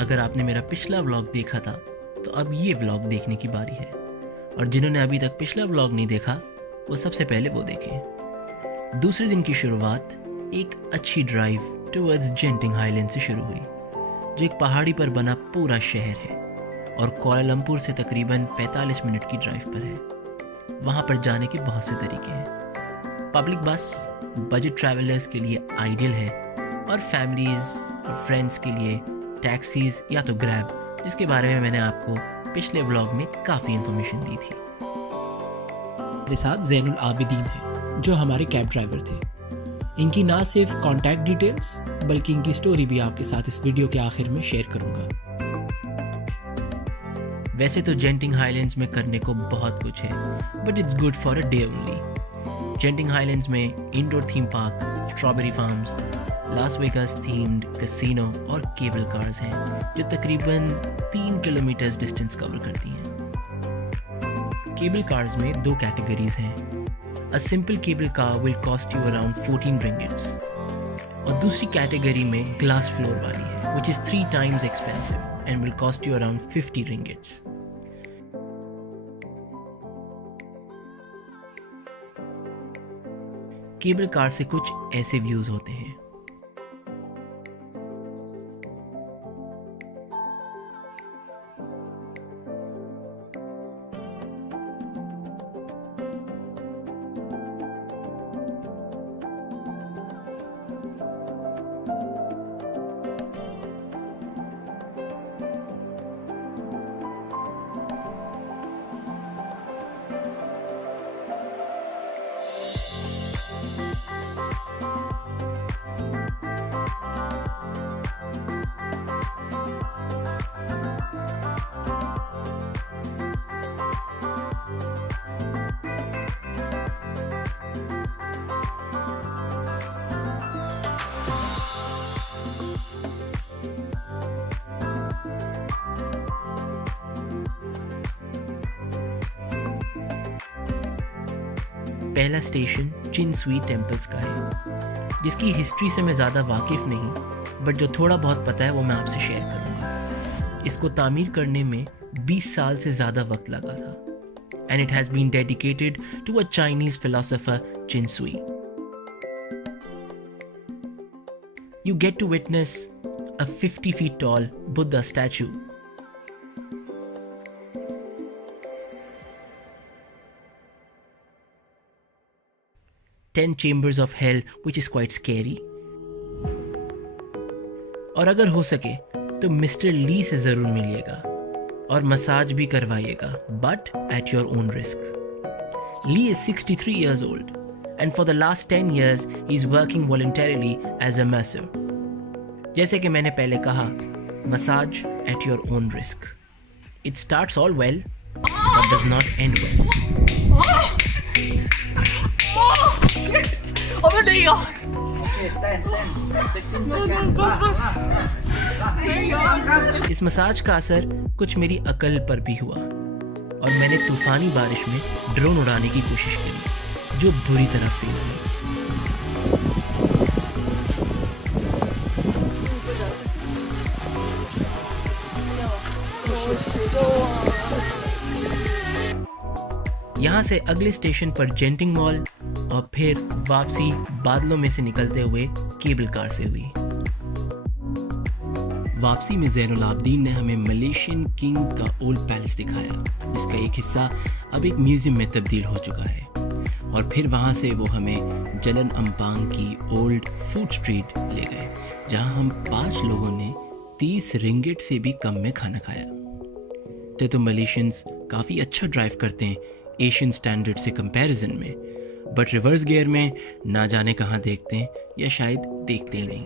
अगर आपने मेरा पिछला व्लॉग देखा था तो अब ये व्लॉग देखने की बारी है, और जिन्होंने अभी तक पिछला व्लॉग नहीं देखा वो सबसे पहले वो देखें। दूसरे दिन की शुरुआत एक अच्छी ड्राइव टुवर्ड्स जेंटिंग हाईलैंड से शुरू हुई, जो एक पहाड़ी पर बना पूरा शहर है और कोलालमपुर से तकरीबन 45 मिनट की ड्राइव पर है। वहाँ पर जाने के बहुत से तरीके हैं। पब्लिक बस बजट ट्रैवलर्स के लिए आइडियल है, और फैमिलीज़ और फ्रेंड्स के लिए टैक्सीज़ या तो ग्रैब, जिसके बारे में मैंने आपको पिछले व्लॉग में काफ़ी इन्फॉर्मेशन दी थी। मेरे साथ ज़ैनुल आबिदीन है जो हमारे कैब ड्राइवर थे। इनकी ना सिर्फ कॉन्टैक्ट डिटेल्स बल्कि इनकी स्टोरी भी आपके साथ इस वीडियो के आखिर में शेयर करूंगा। वैसे तो जेंटिंग हाईलैंड्स में करने को बहुत कुछ है, but it's good for a day only. Genting Highlands में indoor theme park, strawberry farms, Las Vegas themed casino और केबल कार्स हैं जो तकरीबन 3 किलोमीटर डिस्टेंस कवर करती हैं। केबल कार्स में 2 कैटेगरीज हैं। A simple cable car will cost you around 14 ringgits, और दूसरी कैटेगरी में ग्लास फ्लोर वाली है which is 3 times expensive and will cost you around 50 ringgits. Cable car से कुछ ऐसे व्यूज़ होते हैं। पहला स्टेशन चिनस्वी टेम्पल्स का है, जिसकी हिस्ट्री से मैं ज़्यादा वाकिफ़ नहीं, बट जो थोड़ा बहुत पता है वो मैं आपसे शेयर करूँगा। इसको तामीर करने में 20 साल से ज़्यादा वक्त लगा था, and it has been dedicated to a Chinese philosopher Chin Swee. You get to witness a 50 feet tall Buddha statue. Ten chambers of hell, which is quite scary. और अगर हो सके तो मिस्टर ली से ज़रूर मिलिएगा और मसाज भी करवाइएगा, but at your own risk. Lee is 63 years old, and for the last 10 years he is working voluntarily as a masseur. जैसे कि मैंने पहले कहा, massage at your own risk. It starts all well, but does not end well. अबे नहीं यार, इस massage का असर कुछ मेरी अकल पर भी हुआ, और मैंने तूफानी बारिश में ड्रोन उड़ाने की कोशिश की, जो बुरी तरह फेल हुई। यहाँ से अगले स्टेशन पर जेंटिंग मॉल, और फिर वापसी बादलों में से निकलते हुए केबल कार से हुई। वापसी में ज़ैनुल आबिदीन ने हमें मलेशियन किंग का ओल्ड पैलेस दिखाया, जिसका एक हिस्सा अब एक म्यूज़ियम में तब्दील हो चुका है, और फिर वहाँ से वो हमें जलन अम्पांग की ओल्ड फूड स्ट्रीट ले गए, जहाँ हम 5 लोगों ने 30 रिंगिट से भी कम में खाना खाया। तो मलेशियंस काफ़ी अच्छा ड्राइव करते हैं एशियन स्टैंडर्ड से कंपैरिजन में, बट रिवर्स गियर में ना जाने कहाँ देखते हैं, या शायद देखते ही नहीं।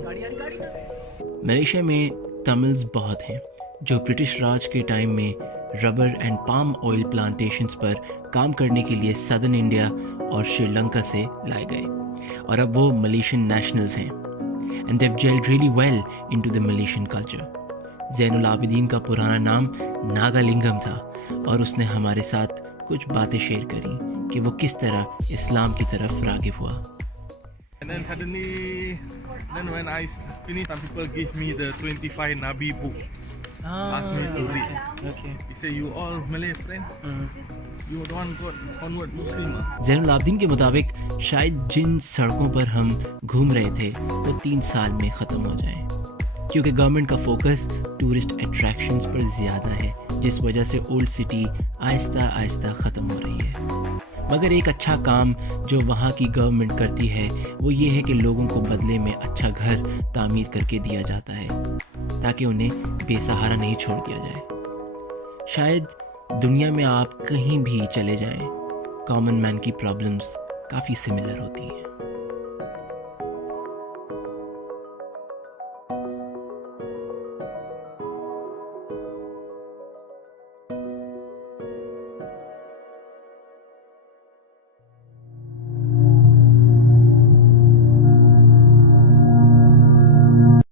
मलेशिया में तमिल्स बहुत हैं जो ब्रिटिश राज के टाइम में rubber and palm oil plantations पर काम करने के लिए सदर्न इंडिया और श्रीलंका से लाए गए, और अब वो मलेशियन नेशनल्स हैं, and they've gelled really well into the Malaysian culture. Zainul Abidin का पुराना नाम नागालिंगम था, और उसने हमारे साथ कुछ बातें शेयर करी कि वो किस तरह इस्लाम की तरफ रागिब हुआ। And then suddenly, when I finished, some people give me the 25 Nabi book. asked me to read. Okay. He said, "You all Malay friend? You don't convert Muslim?" Zainul Abidin के मुताबिक शायद जिन सड़कों पर हम घूम रहे थे वो 3 साल में ख़त्म हो जाएं, क्योंकि गवर्नमेंट का फोकस टूरिस्ट अट्रैक्शंस पर ज़्यादा है, जिस वजह से ओल्ड सिटी आहिस्ता आहिस्ता ख़त्म हो रही है। मगर एक अच्छा काम जो वहाँ की गवर्नमेंट करती है वो ये है कि लोगों को बदले में अच्छा घर तामीर करके दिया जाता है ताकि उन्हें बेसहारा नहीं छोड़ दिया जाए। शायद दुनिया में आप कहीं भी चले जाएं, कॉमन मैन की प्रॉब्लम्स काफ़ी सिमिलर होती हैं।